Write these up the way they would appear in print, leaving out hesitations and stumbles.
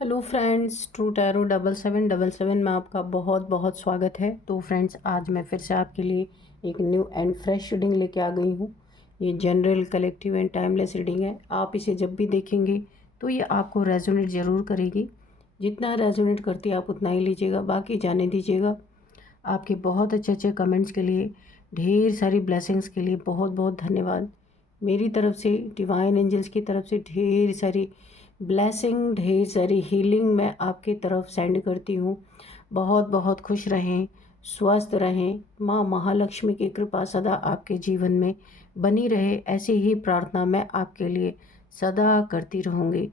Hello friends, true tarot 7777 में आपका बहुत बहुत स्वागत है। तो फ्रेंड्स, आज मैं फिर से आपके लिए एक न्यू एंड फ्रेश रीडिंग लेके आ गई हूँ। ये general, collective and timeless reading है। आप इसे जब भी देखेंगे तो ये आपको रेजोनेट ज़रूर करेगी। जितना रेजोनेट करती है आप उतना ही लीजिएगा, बाकी जाने दीजिएगा। आपके बहुत अच्छे अच्छे कमेंट्स के लिए, ढेर सारी ब्लेसिंग्स के लिए बहुत बहुत धन्यवाद। मेरी तरफ से, डिवाइन एंजल्स की तरफ से ढेर सारी ब्लेसिंग, ढेर सारी हीलिंग मैं आपकी तरफ सेंड करती हूँ। बहुत बहुत खुश रहें, स्वस्थ रहें। माँ महालक्ष्मी की कृपा सदा आपके जीवन में बनी रहे, ऐसी ही प्रार्थना मैं आपके लिए सदा करती रहूँगी।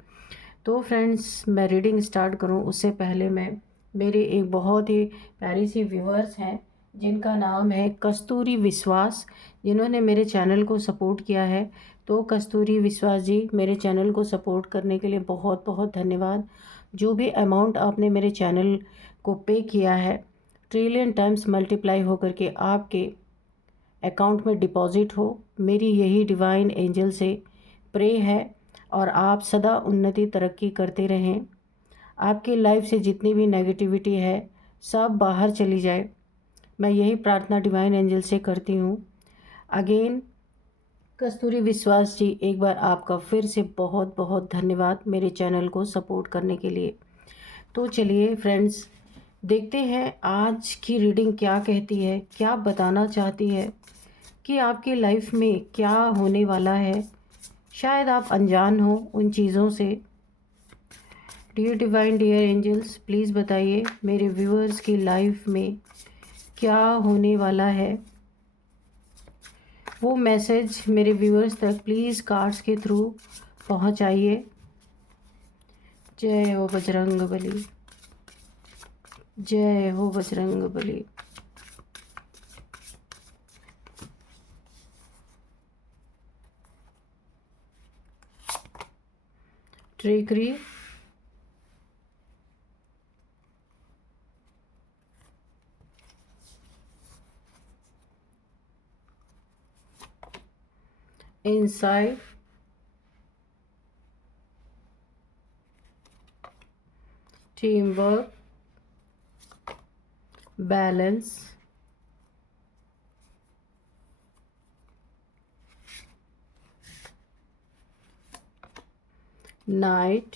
तो फ्रेंड्स, मैं रीडिंग स्टार्ट करूं उससे पहले मैं मेरे एक बहुत ही प्यारी सी व्यूअर्स हैं जिनका नाम है कस्तूरी विश्वास, जिन्होंने मेरे चैनल को सपोर्ट किया है। तो कस्तूरी विश्वास जी, मेरे चैनल को सपोर्ट करने के लिए बहुत बहुत धन्यवाद। जो भी अमाउंट आपने मेरे चैनल को पे किया है, ट्रिलियन टाइम्स मल्टीप्लाई होकर के आपके अकाउंट में डिपॉजिट हो। मेरी यही डिवाइन एंजल से प्रे है और आप सदा उन्नति तरक्की करते रहें। आपकी लाइफ से जितनी भी नेगेटिविटी है सब बाहर चली जाए, मैं यही प्रार्थना डिवाइन एंजल से करती हूँ। अगेन कस्तूरी विश्वास जी, एक बार आपका फिर से बहुत बहुत धन्यवाद मेरे चैनल को सपोर्ट करने के लिए। तो चलिए फ्रेंड्स, देखते हैं आज की रीडिंग क्या कहती है, क्या बताना चाहती है कि आपकी लाइफ में क्या होने वाला है। शायद आप अनजान हो उन चीज़ों से। Dear divine, dear angels, please बताइए मेरे व्यूअर्स की लाइफ में क्या होने वाला है। वो मैसेज मेरे व्यूअर्स तक प्लीज़ कार्ड्स के थ्रू पहुंचाइए। जय हो बजरंग बली, जय हो Bajrang Bali. Trickery, insight, team work, balance, knight,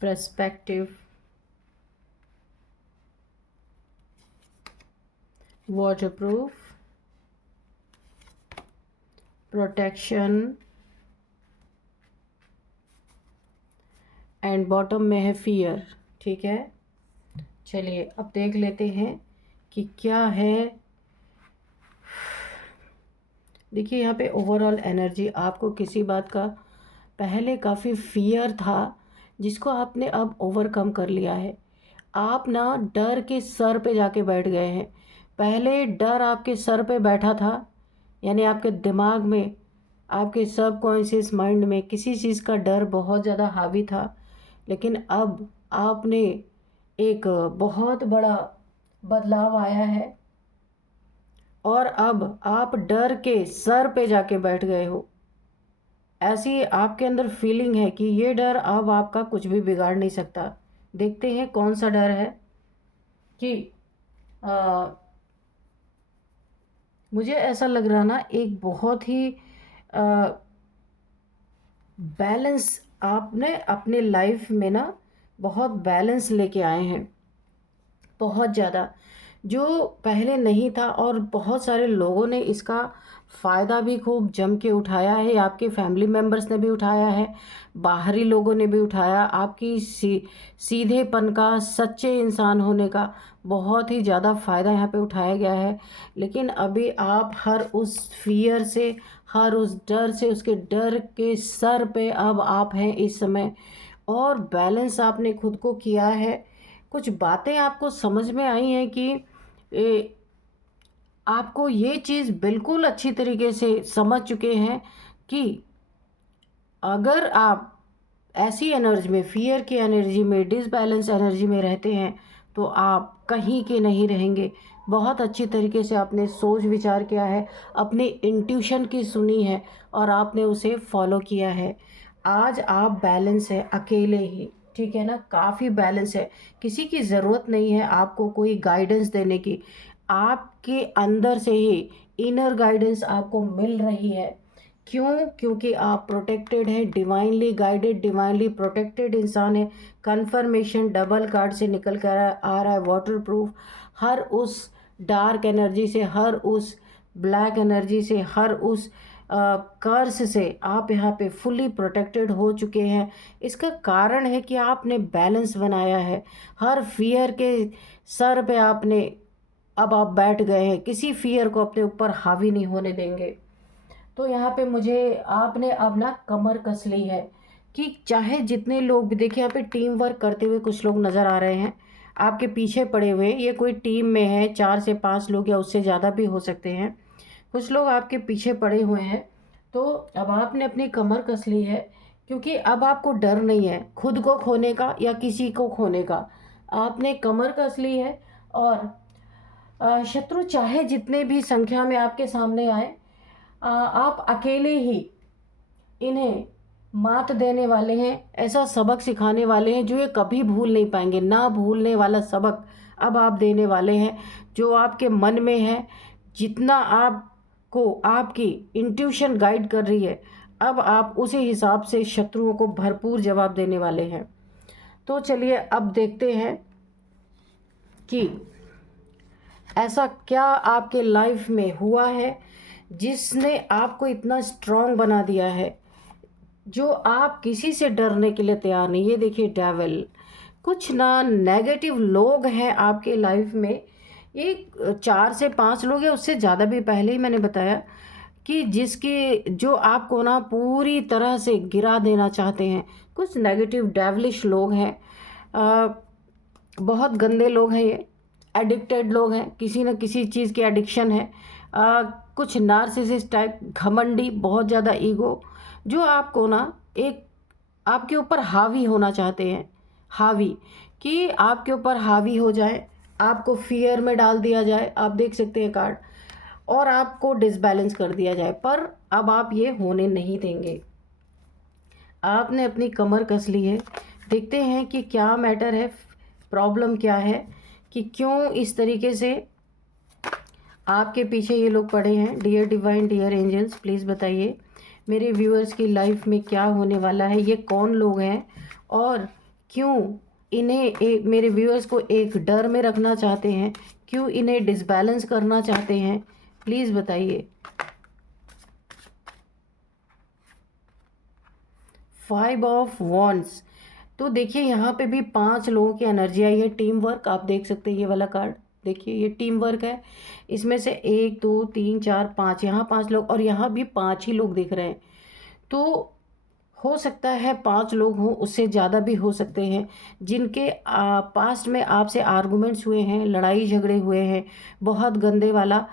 perspective, waterproof, protection and bottom में है फियर। ठीक है, चलिए अब देख लेते हैं कि क्या है। देखिए यहाँ पे ओवरऑल एनर्जी, आपको किसी बात का पहले काफ़ी फियर था जिसको आपने अब ओवरकम कर लिया है। आप ना डर के सर पे जाके बैठ गए हैं। पहले डर आपके सर पे बैठा था, यानी आपके दिमाग में, आपके सबकॉन्शियस माइंड में किसी चीज़ का डर बहुत ज़्यादा हावी था। लेकिन अब आपने एक बहुत बड़ा बदलाव आया है और अब आप डर के सर पे जाके बैठ गए हो। ऐसी आपके अंदर फीलिंग है कि ये डर अब आपका कुछ भी बिगाड़ नहीं सकता। देखते हैं कौन सा डर है कि आ, मुझे ऐसा लग रहा ना, एक बहुत ही बैलेंस आपने अपने लाइफ में ना बहुत बैलेंस लेके आए हैं, बहुत ज़्यादा, जो पहले नहीं था। और बहुत सारे लोगों ने इसका फ़ायदा भी खूब जम के उठाया है। आपके फैमिली मेम्बर्स ने भी उठाया है, बाहरी लोगों ने भी उठाया। आपकी सीधेपन का, सच्चे इंसान होने का बहुत ही ज़्यादा फ़ायदा यहाँ पे उठाया गया है। लेकिन अभी आप हर उस फियर से, हर उस डर से, उसके डर के सर पे अब आप हैं इस समय। और बैलेंस आपने खुद को किया है। कुछ बातें आपको समझ में आई हैं कि आपको ये चीज़ बिल्कुल अच्छी तरीके से समझ चुके हैं कि अगर आप ऐसी एनर्जी में, फियर की एनर्जी में, डिसबैलेंस एनर्जी में रहते हैं तो आप कहीं के नहीं रहेंगे। बहुत अच्छी तरीके से आपने सोच विचार किया है, अपनी इंट्यूशन की सुनी है और आपने उसे फॉलो किया है। आज आप बैलेंस है अकेले ही, ठीक है ना, काफ़ी बैलेंस है। किसी की ज़रूरत नहीं है आपको कोई गाइडेंस देने की, आपके अंदर से ही इनर गाइडेंस आपको मिल रही है। क्यों? क्योंकि आप प्रोटेक्टेड हैं, डिवाइनली गाइडेड, डिवाइनली प्रोटेक्टेड इंसान है। कन्फर्मेशन डबल कार्ड से निकल कर आ रहा है, वाटर प्रूफ। हर उस डार्क एनर्जी से, हर उस ब्लैक एनर्जी से, हर उस कर्स से आप यहाँ पे फुली प्रोटेक्टेड हो चुके हैं। इसका कारण है कि आपने बैलेंस बनाया है। हर फियर के सर पे आपने अब आप बैठ गए हैं, किसी फियर को अपने ऊपर हावी नहीं होने देंगे। तो यहाँ पे मुझे आपने अब ना कमर कस ली है कि चाहे जितने लोग भी, देखिए यहाँ पे टीम वर्क करते हुए कुछ लोग नज़र आ रहे हैं आपके पीछे पड़े हुए। ये कोई टीम में है, 4 से 5 लोग या उससे ज़्यादा भी हो सकते हैं। कुछ लोग आपके पीछे पड़े हुए हैं। तो अब आपने अपनी कमर कस ली है, क्योंकि अब आपको डर नहीं है खुद को खोने का या किसी को खोने का। आपने कमर कस ली है और शत्रु चाहे जितने भी संख्या में आपके सामने आए, आप अकेले ही इन्हें मात देने वाले हैं। ऐसा सबक सिखाने वाले हैं जो ये कभी भूल नहीं पाएंगे। ना भूलने वाला सबक अब आप देने वाले हैं, जो आपके मन में है। जितना आपको आपकी इंट्यूशन गाइड कर रही है, अब आप उसी हिसाब से शत्रुओं को भरपूर जवाब देने वाले हैं। तो चलिए अब देखते हैं कि ऐसा क्या आपके लाइफ में हुआ है जिसने आपको इतना स्ट्रांग बना दिया है, जो आप किसी से डरने के लिए तैयार नहीं। ये देखिए डेविल, कुछ ना नेगेटिव लोग हैं आपके लाइफ में। ये 4 से 5 लोग हैं, उससे ज़्यादा भी। पहले ही मैंने बताया कि जिसके जो आपको ना पूरी तरह से गिरा देना चाहते हैं। कुछ नेगेटिव डेविलिश लोग हैं, बहुत गंदे लोग हैं ये। एडिक्टेड लोग हैं, किसी न किसी चीज़ की एडिक्शन है। कुछ नार्सिसिस्ट टाइप, घमंडी, बहुत ज़्यादा ईगो, जो आपको ना एक आपके ऊपर हावी होना चाहते हैं। हावी, कि आपके ऊपर हावी हो जाए, आपको फियर में डाल दिया जाए। आप देख सकते हैं कार्ड, और आपको डिसबैलेंस कर दिया जाए। पर अब आप ये होने नहीं देंगे। आपने अपनी कमर कस ली है। देखते हैं कि क्या मैटर है, प्रॉब्लम क्या है, कि क्यों इस तरीके से आपके पीछे ये लोग पड़े हैं। Dear divine, dear angels, please बताइए मेरे व्यूअर्स की लाइफ में क्या होने वाला है। ये कौन लोग हैं और क्यों इन्हें मेरे व्यूअर्स को एक डर में रखना चाहते हैं, क्यों इन्हें डिसबैलेंस करना चाहते हैं, प्लीज़ बताइए। 5 ऑफ वॉन्ड्स। तो देखिए यहाँ पे भी 5 लोगों की एनर्जी आई है। टीम वर्क, आप देख सकते हैं ये वाला कार्ड। देखिए ये टीम वर्क है। इसमें से 1 2 3 4 5, यहाँ 5 लोग, और यहाँ भी 5 ही लोग दिख रहे हैं। तो हो सकता है 5 लोग हों, उससे ज़्यादा भी हो सकते हैं, जिनके पास्ट में आपसे आर्गुमेंट्स हुए हैं, लड़ाई झगड़े हुए हैं, बहुत गंदे वाला।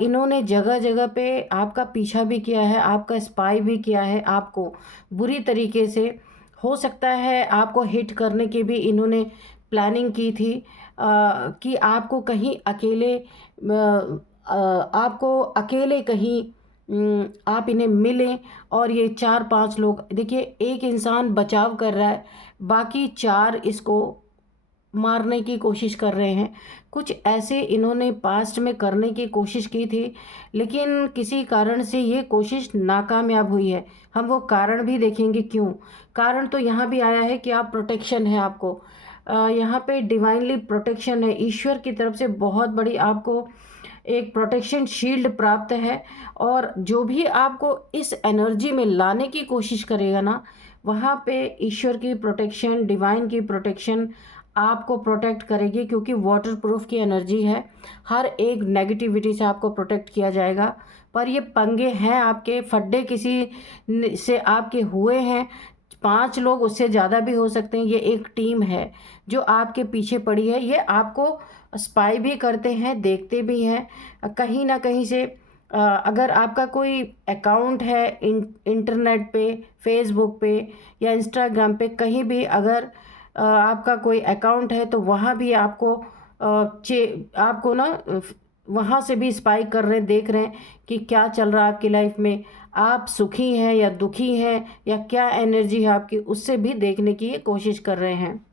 इन्होंने जगह जगह पे आपका पीछा भी किया है, आपका स्पाई भी किया है, आपको बुरी तरीके से। हो सकता है आपको हिट करने की भी इन्होंने प्लानिंग की थी, कि आपको कहीं अकेले आपको अकेले कहीं आप इन्हें मिलें। और ये 4-5 लोग, देखिए एक इंसान बचाव कर रहा है, बाकी 4 इसको मारने की कोशिश कर रहे हैं। कुछ ऐसे इन्होंने पास्ट में करने की कोशिश की थी, लेकिन किसी कारण से ये कोशिश नाकामयाब हुई है। हम वो कारण भी देखेंगे क्यों। कारण तो यहाँ भी आया है कि आप प्रोटेक्शन है आपको, यहाँ पे डिवाइनली प्रोटेक्शन है, ईश्वर की तरफ से बहुत बड़ी आपको एक प्रोटेक्शन शील्ड प्राप्त है। और जो भी आपको इस एनर्जी में लाने की कोशिश करेगा ना, वहाँ पे ईश्वर की प्रोटेक्शन, डिवाइन की प्रोटेक्शन आपको प्रोटेक्ट करेगी, क्योंकि वाटर प्रूफ की एनर्जी है। हर एक नेगेटिविटी से आपको प्रोटेक्ट किया जाएगा। पर ये पंगे हैं आपके, फड्डे किसी से आपके हुए हैं। 5 लोग, उससे ज़्यादा भी हो सकते हैं। ये एक टीम है जो आपके पीछे पड़ी है। ये आपको स्पाई भी करते हैं, देखते भी हैं कहीं ना कहीं से। अगर आपका कोई अकाउंट है इंटरनेट पे, फेसबुक पे या इंस्टाग्राम पे, कहीं भी अगर आपका कोई अकाउंट है, तो वहाँ भी आपको आपको ना वहाँ से भी स्पाई कर रहे हैं, देख रहे हैं कि क्या चल रहा है आपकी लाइफ में। आप सुखी हैं या दुखी हैं या क्या एनर्जी है आपकी, उससे भी देखने की ये कोशिश कर रहे हैं।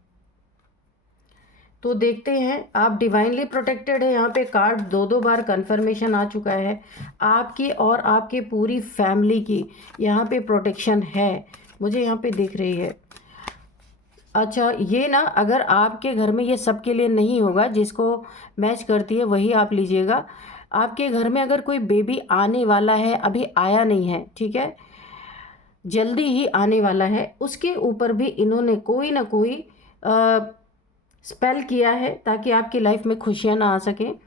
तो देखते हैं, आप डिवाइनली प्रोटेक्टेड है। यहाँ पे कार्ड दो दो बार कंफर्मेशन आ चुका है। आपकी और आपके पूरी फैमिली की यहाँ पे प्रोटेक्शन है, मुझे यहाँ पे दिख रही है। अच्छा, ये ना अगर आपके घर में ये सबके लिए नहीं होगा, जिसको मैच करती है वही आप लीजिएगा। आपके घर में अगर कोई बेबी आने वाला है, अभी आया नहीं है, ठीक है, जल्दी ही आने वाला है, उसके ऊपर भी इन्होंने कोई ना कोई स्पेल किया है ताकि आपकी लाइफ में खुशियाँ ना आ सकें।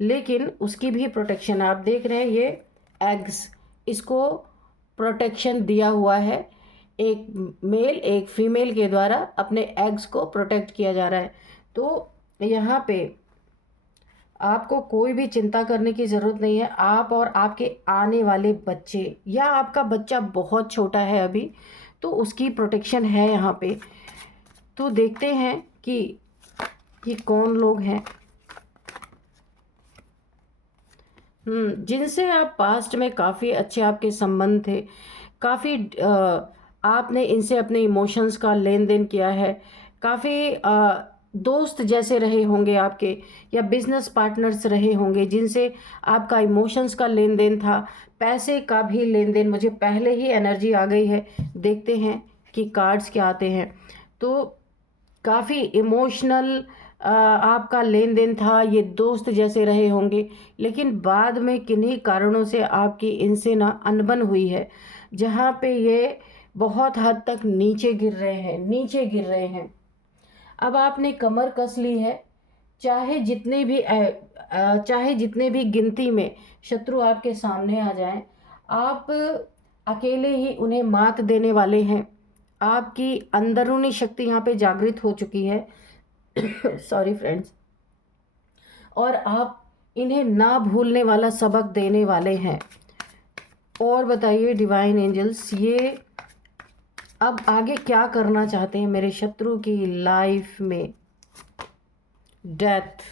लेकिन उसकी भी प्रोटेक्शन आप देख रहे हैं, ये एग्स, इसको प्रोटेक्शन दिया हुआ है। एक मेल एक फीमेल के द्वारा अपने एग्स को प्रोटेक्ट किया जा रहा है। तो यहाँ पे आपको कोई भी चिंता करने की ज़रूरत नहीं है। आप और आपके आने वाले बच्चे, या आपका बच्चा बहुत छोटा है अभी, तो उसकी प्रोटेक्शन है यहाँ पे। तो देखते हैं कि ये कौन लोग हैं जिनसे आप पास्ट में काफ़ी अच्छे आपके संबंध थे, काफ़ी आपने इनसे अपने इमोशंस का लेन देन किया है, काफ़ी दोस्त जैसे रहे होंगे आपके, या बिजनेस पार्टनर्स रहे होंगे जिनसे आपका इमोशंस का लेन देन था, पैसे का भी लेन देन। मुझे पहले ही एनर्जी आ गई है, देखते हैं कि कार्ड्स क्या आते हैं। तो काफ़ी इमोशनल आपका लेन देन था, ये दोस्त जैसे रहे होंगे, लेकिन बाद में किन्हीं कारणों से आपकी इनसे ना अनबन हुई है, जहाँ पे ये बहुत हद तक नीचे गिर रहे हैं, नीचे गिर रहे हैं। अब आपने कमर कस ली है, चाहे जितने भी गिनती में शत्रु आपके सामने आ जाएं, आप अकेले ही उन्हें मात देने वाले हैं। आपकी अंदरूनी शक्ति यहाँ पे जागृत हो चुकी है सॉरी फ्रेंड्स, और आप इन्हें ना भूलने वाला सबक देने वाले हैं। और बताइए डिवाइन एंजल्स, ये अब आगे क्या करना चाहते हैं मेरे शत्रु की लाइफ में? डेथ,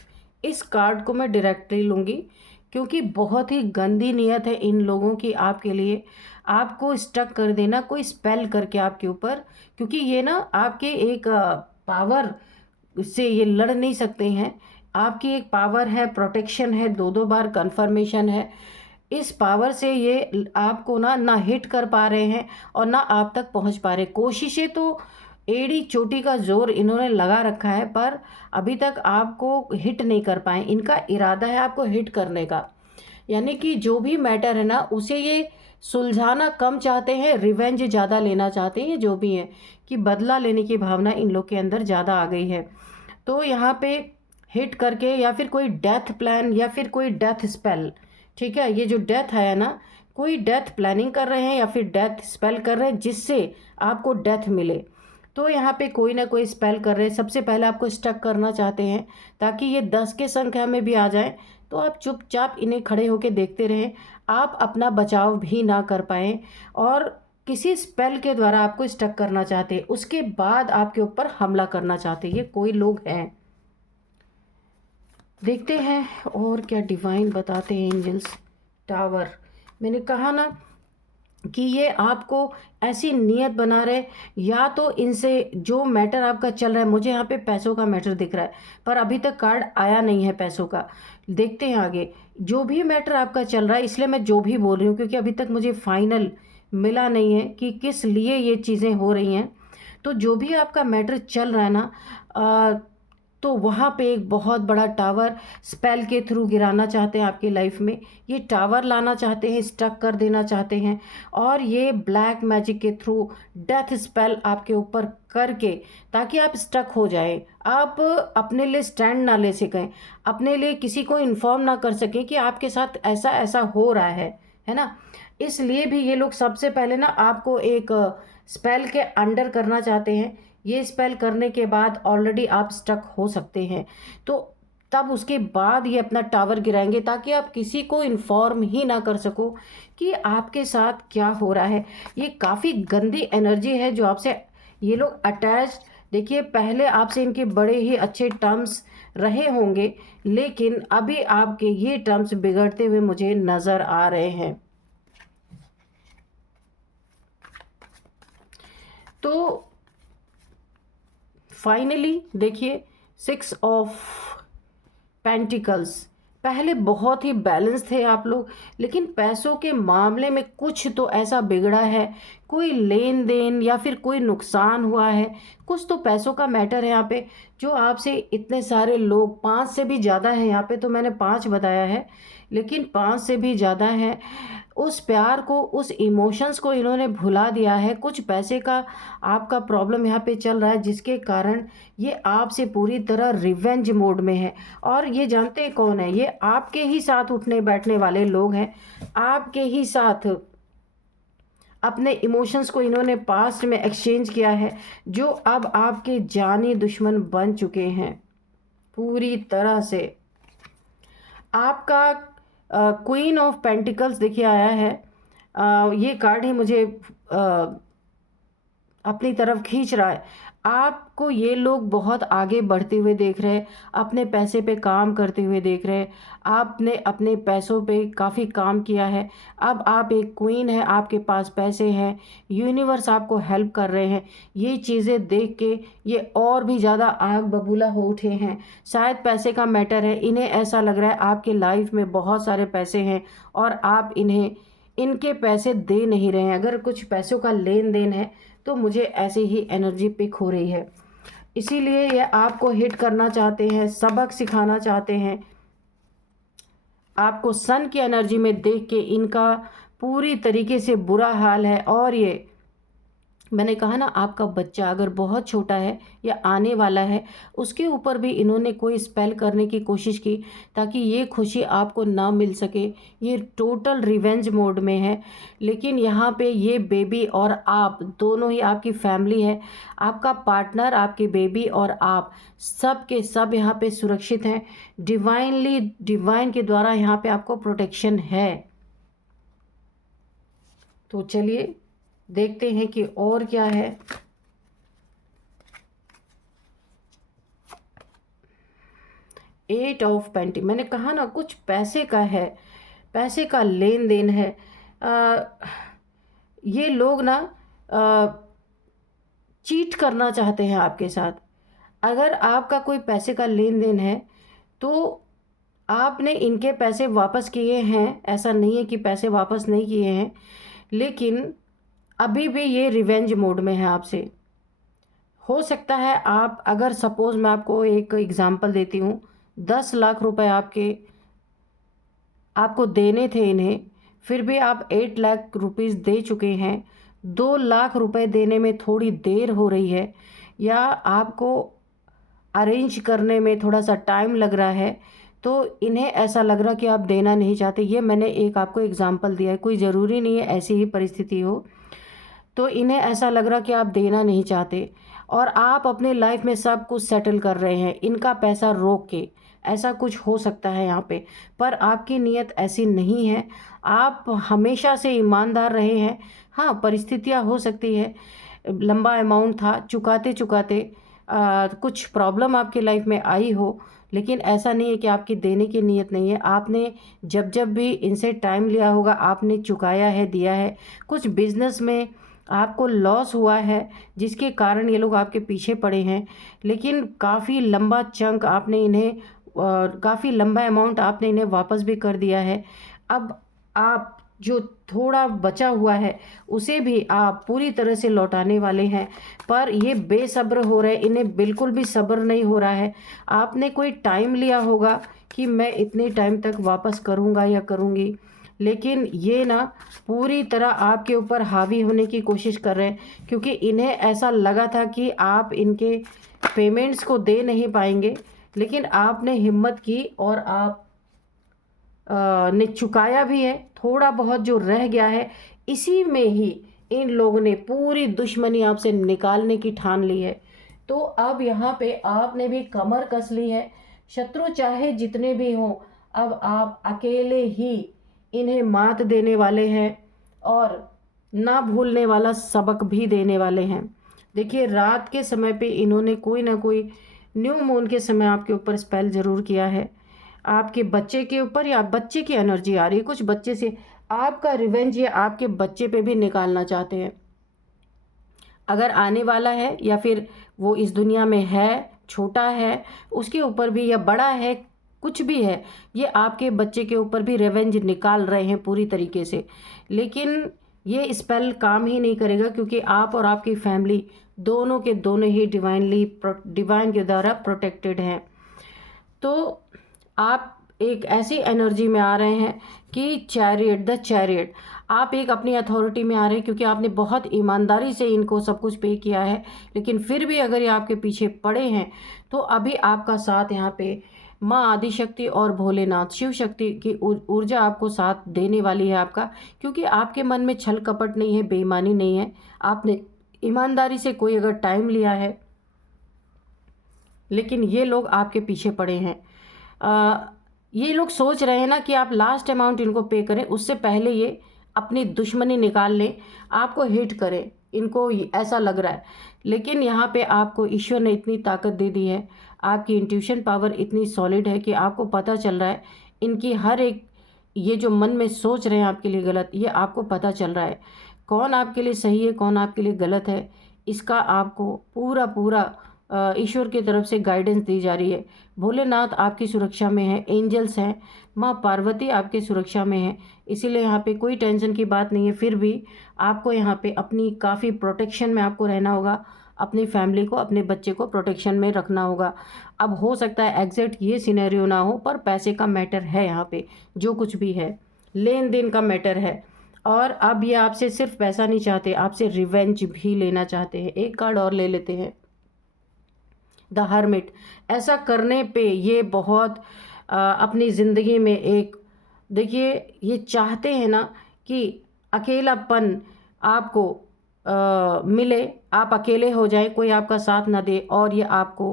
इस कार्ड को मैं डायरेक्टली लूँगी क्योंकि बहुत ही गंदी नीयत है इन लोगों की आपके लिए, आपको स्टक कर देना कोई स्पेल करके आपके ऊपर, क्योंकि ये ना आपके एक पावर से ये लड़ नहीं सकते हैं। आपकी एक पावर है, प्रोटेक्शन है, दो दो बार कंफर्मेशन है। इस पावर से ये आपको ना हिट कर पा रहे हैं और ना आप तक पहुंच पा रहे। कोशिशें तो एड़ी चोटी का जोर इन्होंने लगा रखा है, पर अभी तक आपको हिट नहीं कर पाए। इनका इरादा है आपको हिट करने का, यानी कि जो भी मैटर है ना उसे ये सुलझाना कम चाहते हैं, रिवेंज ज़्यादा लेना चाहते हैं, जो भी है कि बदला लेने की भावना इन लोग के अंदर ज़्यादा आ गई है। तो यहाँ पे हिट करके या फिर कोई डेथ प्लान या फिर कोई डेथ स्पेल, ठीक है, ये जो डेथ है ना, कोई डेथ प्लानिंग कर रहे हैं या फिर डेथ स्पेल कर रहे हैं जिससे आपको डेथ मिले। तो यहाँ पे कोई ना कोई स्पेल कर रहे हैं, सबसे पहले आपको स्टक करना चाहते हैं ताकि ये 10 के संख्या में भी आ जाए, तो आप चुपचाप इन्हें खड़े होकर देखते रहें, आप अपना बचाव भी ना कर पाएँ और किसी स्पेल के द्वारा आपको स्टक करना चाहते हैं, उसके बाद आपके ऊपर हमला करना चाहते हैं। ये कोई लोग हैं, देखते हैं और क्या डिवाइन बताते हैं एंजल्स। टावर, मैंने कहा ना कि ये आपको ऐसी नीयत बना रहे, या तो इनसे जो मैटर आपका चल रहा है, मुझे यहाँ पे पैसों का मैटर दिख रहा है पर अभी तक कार्ड आया नहीं है पैसों का, देखते हैं आगे। जो भी मैटर आपका चल रहा है, इसलिए मैं जो भी बोल रही हूँ क्योंकि अभी तक मुझे फाइनल मिला नहीं है कि किस लिए ये चीज़ें हो रही हैं। तो जो भी आपका मैटर चल रहा है ना, तो वहाँ पे एक बहुत बड़ा टावर स्पेल के थ्रू गिराना चाहते हैं आपकी लाइफ में, ये टावर लाना चाहते हैं, स्टक कर देना चाहते हैं, और ये ब्लैक मैजिक के थ्रू डेथ स्पेल आपके ऊपर करके ताकि आप स्टक हो जाए, आप अपने लिए स्टैंड ना ले सकें, अपने लिए किसी को इन्फॉर्म ना कर सकें कि आपके साथ ऐसा ऐसा हो रहा है ना। इसलिए भी ये लोग सबसे पहले ना आपको एक स्पेल के अंडर करना चाहते हैं। ये स्पेल करने के बाद ऑलरेडी आप स्टक हो सकते हैं, तो तब उसके बाद ये अपना टावर गिराएंगे ताकि आप किसी को इन्फॉर्म ही ना कर सको कि आपके साथ क्या हो रहा है। ये काफ़ी गंदी एनर्जी है जो आपसे ये लोग अटैच, देखिए पहले आपसे इनके बड़े ही अच्छे टर्म्स रहे होंगे, लेकिन अभी आपके ये टर्म्स बिगड़ते हुए मुझे नज़र आ रहे हैं। तो फाइनली देखिए 6 ऑफ पेंटिकल्स, पहले बहुत ही बैलेंस थे आप लोग, लेकिन पैसों के मामले में कुछ तो ऐसा बिगड़ा है, कोई लेन देन या फिर कोई नुकसान हुआ है, कुछ तो पैसों का मैटर है यहाँ पे। जो आपसे इतने सारे लोग, 5 से भी ज़्यादा है यहाँ पे, तो मैंने 5 बताया है, लेकिन 5 से भी ज़्यादा है, उस प्यार को, उस इमोशंस को इन्होंने भुला दिया है। कुछ पैसे का आपका प्रॉब्लम यहाँ पे चल रहा है, जिसके कारण ये आपसे पूरी तरह रिवेंज मोड में है। और ये जानते हैं कौन है? ये आपके ही साथ उठने बैठने वाले लोग हैं, आपके ही साथ अपने इमोशंस को इन्होंने पास्ट में एक्सचेंज किया है, जो अब आपके जानी दुश्मन बन चुके हैं पूरी तरह से। आपका क्वीन ऑफ पेंटिकल्स देखिए आया है। ये कार्ड ही मुझे अपनी तरफ खींच रहा है। आपको ये लोग बहुत आगे बढ़ते हुए देख रहे हैं, अपने पैसे पे काम करते हुए देख रहे हैं। आपने अपने पैसों पे काफ़ी काम किया है, अब आप एक क्वीन है, आपके पास पैसे हैं, यूनिवर्स आपको हेल्प कर रहे हैं। ये चीज़ें देख के ये और भी ज़्यादा आग बबूला हो उठे हैं। शायद पैसे का मैटर है, इन्हें ऐसा लग रहा है आपके लाइफ में बहुत सारे पैसे हैं और आप इन्हें इनके पैसे दे नहीं रहे हैं। अगर कुछ पैसों का लेन देन है तो मुझे ऐसी ही एनर्जी पिक हो रही है, इसीलिए ये आपको हिट करना चाहते हैं, सबक सिखाना चाहते हैं। आपको सन की एनर्जी में देख के इनका पूरी तरीके से बुरा हाल है। और ये मैंने कहा ना, आपका बच्चा अगर बहुत छोटा है या आने वाला है, उसके ऊपर भी इन्होंने कोई स्पेल करने की कोशिश की ताकि ये खुशी आपको ना मिल सके। ये टोटल रिवेंज मोड में है, लेकिन यहाँ पे ये बेबी और आप दोनों ही, आपकी फैमिली है, आपका पार्टनर, आपकी बेबी और आप सब के सब यहाँ पे सुरक्षित हैं। डिवाइन के द्वारा यहाँ पे आपको प्रोटेक्शन है। तो चलिए देखते हैं कि और क्या है। एट ऑफ पेंटी, मैंने कहा ना कुछ पैसे का है, पैसे का लेन देन है। ये लोग ना चीट करना चाहते हैं आपके साथ। अगर आपका कोई पैसे का लेन देन है तो आपने इनके पैसे वापस किए हैं, ऐसा नहीं है कि पैसे वापस नहीं किए हैं, लेकिन अभी भी ये रिवेंज मोड में है आपसे। हो सकता है आप, अगर सपोज़ मैं आपको एक एग्ज़ाम्पल देती हूँ, 10 लाख रुपए आपको देने थे इन्हें, फिर भी आप 8 लाख रुपीज़ दे चुके हैं। 2 लाख रुपए देने में थोड़ी देर हो रही है, या आपको अरेंज करने में थोड़ा सा टाइम लग रहा है, तो इन्हें ऐसा लग रहा कि आप देना नहीं चाहते। ये मैंने एक आपको एग्ज़ाम्पल दिया है, कोई ज़रूरी नहीं है ऐसी ही परिस्थिति हो। तो इन्हें ऐसा लग रहा कि आप देना नहीं चाहते और आप अपने लाइफ में सब कुछ सेटल कर रहे हैं, इनका पैसा रोक के, ऐसा कुछ हो सकता है यहाँ पे। पर आपकी नीयत ऐसी नहीं है, आप हमेशा से ईमानदार रहे हैं। हाँ, परिस्थितियाँ हो सकती है, लंबा अमाउंट था, चुकाते चुकाते कुछ प्रॉब्लम आपकी लाइफ में आई हो, लेकिन ऐसा नहीं है कि आपकी देने की नीयत नहीं है। आपने जब जब भी इनसे टाइम लिया होगा, आपने चुकाया है, दिया है। कुछ बिजनेस में आपको लॉस हुआ है, जिसके कारण ये लोग आपके पीछे पड़े हैं, लेकिन काफ़ी लंबा चंक आपने इन्हें, काफ़ी लंबा अमाउंट आपने इन्हें वापस भी कर दिया है। अब आप जो थोड़ा बचा हुआ है उसे भी आप पूरी तरह से लौटाने वाले हैं, पर ये बेसब्र हो रहे हैं, इन्हें बिल्कुल भी सब्र नहीं हो रहा है। आपने कोई टाइम लिया होगा कि मैं इतने टाइम तक वापस करूँगा या करूँगी, लेकिन ये ना पूरी तरह आपके ऊपर हावी होने की कोशिश कर रहे हैं, क्योंकि इन्हें ऐसा लगा था कि आप इनके पेमेंट्स को दे नहीं पाएंगे, लेकिन आपने हिम्मत की और आप ने चुकाया भी है। थोड़ा बहुत जो रह गया है, इसी में ही इन लोगों ने पूरी दुश्मनी आपसे निकालने की ठान ली है। तो अब यहाँ पे आपने भी कमर कस ली है। शत्रु चाहे जितने भी हों, अब आप अकेले ही इन्हें मात देने वाले हैं और ना भूलने वाला सबक भी देने वाले हैं। देखिए, रात के समय पे इन्होंने कोई ना कोई, न्यू मून के समय आपके ऊपर स्पेल ज़रूर किया है, आपके बच्चे के ऊपर, या बच्चे की एनर्जी आ रही है, कुछ बच्चे से आपका रिवेंज ये आपके बच्चे पे भी निकालना चाहते हैं। अगर आने वाला है या फिर वो इस दुनिया में है, छोटा है उसके ऊपर भी, या बड़ा है, कुछ भी है, ये आपके बच्चे के ऊपर भी रिवेंज निकाल रहे हैं पूरी तरीके से। लेकिन ये स्पेल काम ही नहीं करेगा, क्योंकि आप और आपकी फैमिली दोनों के दोनों ही डिवाइन के द्वारा प्रोटेक्टेड हैं। तो आप एक ऐसी एनर्जी में आ रहे हैं कि चैरियट, द चैरियट, आप एक अपनी अथॉरिटी में आ रहे हैं, क्योंकि आपने बहुत ईमानदारी से इनको सब कुछ पे किया है। लेकिन फिर भी अगर ये आपके पीछे पड़े हैं तो अभी आपका साथ यहाँ पे माँ आदिशक्ति और भोलेनाथ शिव शक्ति की ऊर्जा आपको साथ देने वाली है आपका, क्योंकि आपके मन में छल कपट नहीं है, बेईमानी नहीं है। आपने ईमानदारी से कोई अगर टाइम लिया है, लेकिन ये लोग आपके पीछे पड़े हैं। ये लोग सोच रहे हैं ना कि आप लास्ट अमाउंट इनको पे करें, उससे पहले ये अपनी दुश्मनी निकाल लें, आपको हिट करें, इनको ऐसा लग रहा है। लेकिन यहाँ पे आपको ईश्वर ने इतनी ताकत दे दी है, आपकी इंट्यूशन पावर इतनी सॉलिड है कि आपको पता चल रहा है इनकी हर एक, ये जो मन में सोच रहे हैं आपके लिए गलत, ये आपको पता चल रहा है कौन आपके लिए सही है, कौन आपके लिए गलत है। इसका आपको पूरा पूरा ईश्वर की तरफ से गाइडेंस दी जा रही है। भोलेनाथ आपकी सुरक्षा में है, एंजल्स हैं, माँ पार्वती आपकी सुरक्षा में है, इसीलिए यहाँ पे कोई टेंशन की बात नहीं है। फिर भी आपको यहाँ पे अपनी काफ़ी प्रोटेक्शन में आपको रहना होगा, अपनी फैमिली को, अपने बच्चे को प्रोटेक्शन में रखना होगा। अब हो सकता है एग्जैक्ट ये सिनेरियो ना हो, पर पैसे का मैटर है यहाँ पे, जो कुछ भी है लेन देन का मैटर है। और अब ये आपसे सिर्फ पैसा नहीं चाहते, आपसे रिवेंज भी लेना चाहते हैं। एक कार्ड और ले लेते हैं, द हर्मिट। ऐसा करने पे ये बहुत अपनी ज़िंदगी में एक, देखिए ये चाहते हैं ना कि अकेलापन आपको मिले, आप अकेले हो जाए, कोई आपका साथ ना दे और ये आपको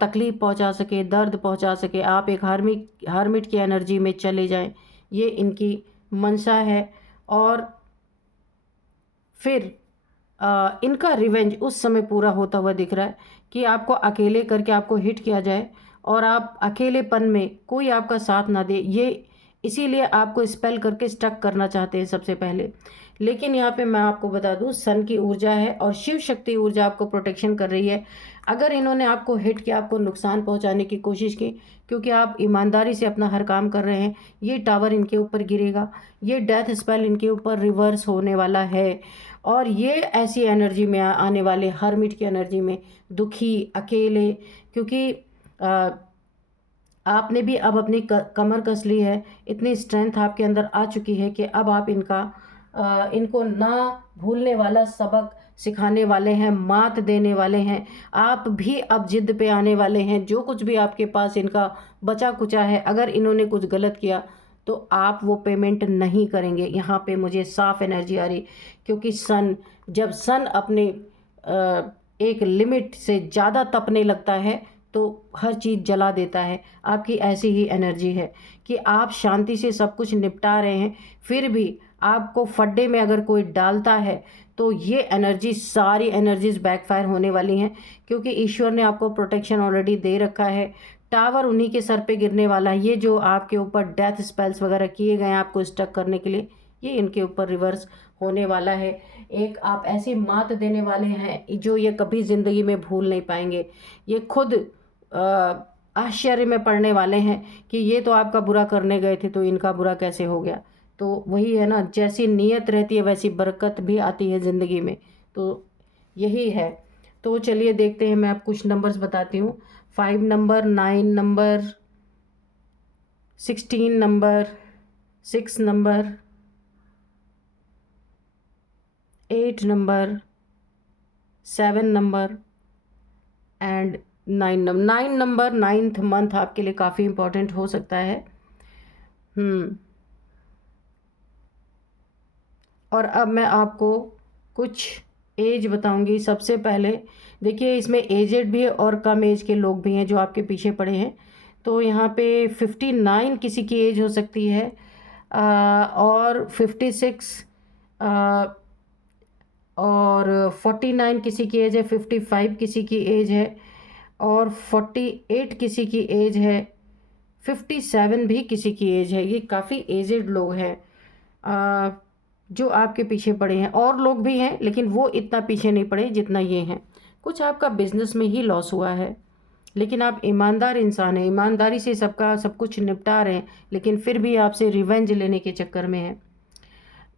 तकलीफ़ पहुंचा सके, दर्द पहुंचा सके, आप एक हार्मिट की एनर्जी में चले जाएं, ये इनकी मंशा है। और फिर इनका रिवेंज उस समय पूरा होता हुआ दिख रहा है कि आपको अकेले करके आपको हिट किया जाए और आप अकेलेपन में कोई आपका साथ ना दे, ये इसीलिए आपको स्पेल करके स्टक करना चाहते हैं सबसे पहले। लेकिन यहाँ पे मैं आपको बता दूँ, सन की ऊर्जा है और शिव शक्ति ऊर्जा आपको प्रोटेक्शन कर रही है। अगर इन्होंने आपको हिट किया, आपको नुकसान पहुँचाने की कोशिश की, क्योंकि आप ईमानदारी से अपना हर काम कर रहे हैं, ये टावर इनके ऊपर गिरेगा, ये डेथ स्पेल इनके ऊपर रिवर्स होने वाला है। और ये ऐसी एनर्जी में आने वाले, हर्मिट की एनर्जी में, दुखी, अकेले, क्योंकि आपने भी अब अपनी कमर कस ली है, इतनी स्ट्रेंथ आपके अंदर आ चुकी है कि अब आप इनको ना भूलने वाला सबक सिखाने वाले हैं, मात देने वाले हैं। आप भी अब जिद पे आने वाले हैं, जो कुछ भी आपके पास इनका बचा कुचा है, अगर इन्होंने कुछ गलत किया तो आप वो पेमेंट नहीं करेंगे। यहाँ पे मुझे साफ एनर्जी आ रही, क्योंकि जब सन अपने एक लिमिट से ज़्यादा तपने लगता है तो हर चीज़ जला देता है। आपकी ऐसी ही एनर्जी है कि आप शांति से सब कुछ निपटा रहे हैं, फिर भी आपको फड्डे में अगर कोई डालता है तो ये एनर्जी, सारी एनर्जीज बैकफायर होने वाली हैं, क्योंकि ईश्वर ने आपको प्रोटेक्शन ऑलरेडी दे रखा है। टावर उन्हीं के सर पे गिरने वाला है। ये जो आपके ऊपर डेथ स्पेल्स वगैरह किए गए हैं आपको स्टक करने के लिए, ये इनके ऊपर रिवर्स होने वाला है। एक आप ऐसी मात देने वाले हैं जो ये कभी ज़िंदगी में भूल नहीं पाएंगे। ये खुद आश्चर्य में पड़ने वाले हैं कि ये तो आपका बुरा करने गए थे तो इनका बुरा कैसे हो गया। तो वही है ना, जैसी नीयत रहती है वैसी बरकत भी आती है ज़िंदगी में, तो यही है। तो चलिए देखते हैं, मैं आप कुछ नंबर्स बताती हूँ। 5 number, 9 number, 16 number, 6 number, 8 number, 7 number and 9 number. 9 number, 9th month आपके लिए काफ़ी इम्पोर्टेंट हो सकता है। और अब मैं आपको कुछ एज बताऊंगी। सबसे पहले देखिए, इसमें एजेड भी है और कम एज के लोग भी हैं जो आपके पीछे पड़े हैं। तो यहाँ पे 59 किसी की एज हो सकती है, और 56, और 49 किसी की एज है, 55 किसी की एज है, और 48 किसी की एज है, 57 भी किसी की एज है। ये काफ़ी एजेड लोग हैं। जो आपके पीछे पड़े हैं। और लोग भी हैं लेकिन वो इतना पीछे नहीं पड़े जितना ये हैं। कुछ आपका बिजनेस में ही लॉस हुआ है, लेकिन आप ईमानदार इंसान हैं, ईमानदारी से सबका सब कुछ निपटा रहे हैं, लेकिन फिर भी आपसे रिवेंज लेने के चक्कर में हैं।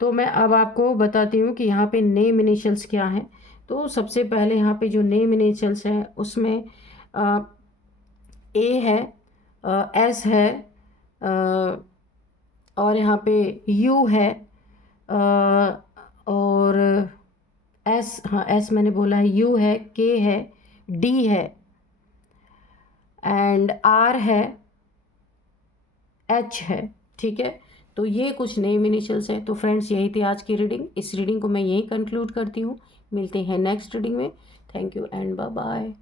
तो मैं अब आपको बताती हूँ कि यहाँ पे नेम इनिशियल्स क्या हैं। तो सबसे पहले यहाँ पे जो नेम इनिशियल्स हैं उसमें ए है, एस है, और यहाँ पे यू है, और एस, हाँ एस मैंने बोला है, यू है, के है, डी है, एंड आर है, एच है। ठीक है, तो ये कुछ नेम इनिशियल्स हैं। तो फ्रेंड्स यही थी आज की रीडिंग। इस रीडिंग को मैं यहीं कंक्लूड करती हूँ। मिलते हैं नेक्स्ट रीडिंग में। Thank you and bye bye.